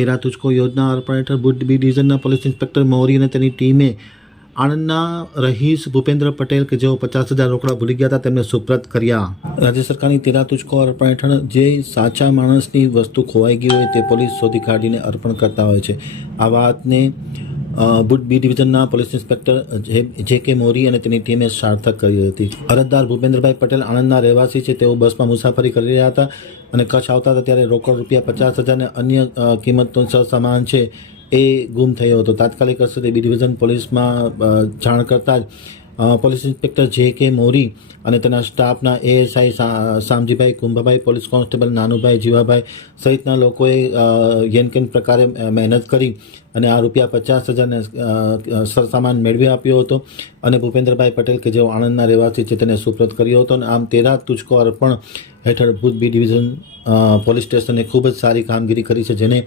તેરા તુજકો યોજના અર્પણ હેઠળ ભુજ બી ડિવિઝનના પોલીસ ઇન્સ્પેક્ટર મૌરી અને તેની ટીમે આણંદના રહીશ ભૂપેન્દ્ર પટેલ કે જેઓ 50,000 રોકડા ભૂલી ગયા હતા તેમને સુપ્રત કર્યા. રાજ્ય સરકારની તેરા તુજકો અર્પણ હેઠળ જે સાચા માણસની વસ્તુ ખોવાઈ ગઈ હોય તે પોલીસ શોધી કાઢીને અર્પણ કરતા હોય છે. આ વાતને ભુજ બી ડિવિઝનના પોલીસ ઇન્સ્પેક્ટર જે કે મોરી અને તેની ટીમે સાર્થક કરી હતી. અરજદાર ભૂપેન્દ્રભાઈ પટેલ આણંદના રહેવાસી છે. તેઓ બસમાં મુસાફરી કરી રહ્યા હતા અને કચ્છ આવતા હતા ત્યારે રોકડ રૂપિયા 50,000 અને અન્ય કિંમતનો સામાન છે એ ગુમ થયો હતો. તાત્કાલિક અસરે બી ડિવિઝન પોલીસમાં જાણ કરતાં જ પોલીસ ઇન્સ્પેક્ટર જે કે મોરી અને તેના સ્ટાફના ASI Shamjibhai Kumbhabhai, police constable Nanubhai Jivabhai સહિતના લોકોએ યેનકેન પ્રકારે મહેનત કરી અને આ રૂપિયા 50,000 સરસામાન મેળવી આપ્યો હતો અને ભૂપેન્દ્રભાઈ પટેલ કે જેઓ આણંદના રહેવાસી છે તેને સુપ્રત કર્યો હતો. અને આમ તેરા તુજકો અર્પણ હેઠળ ભુજ બી ડિવિઝન પોલીસ સ્ટેશને ખૂબ જ સારી કામગીરી કરી છે, જેને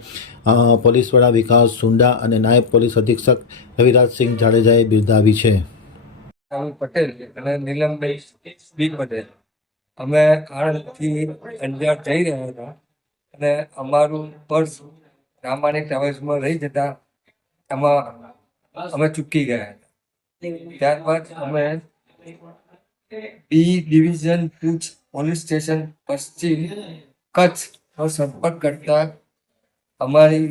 પોલીસ વડા વિકાસ સુંડા અને નાયબ પોલીસ અધિક્ષક રવિરાજસિંહ જાડેજાએ બિરદાવી છે. પટેલ અને નીલમભાઈ બી પટેલ અમે આણંદથી અંજાર જઈ રહ્યા હતા અને અમારું પર્સ રામાયણ ટ્રાવેલ્સમાં રહી જતા એમાં અમે ચૂકી ગયા હતા. ત્યારબાદ અમે B division Bhuj police station પશ્ચિમ કચ્છનો સંપર્ક કરતા અમારી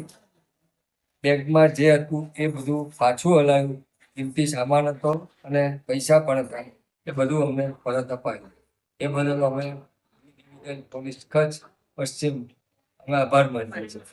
બેગમાં જે હતું એ બધું પાછું હલાવ્યું. કિંમતી સામાન હતો અને પૈસા પણ હતા, એ બધું અમને પરત અપાયું. એ બદલ અમે પોલીસ કચ્છ પશ્ચિમ અમે આભાર માનીએ છીએ.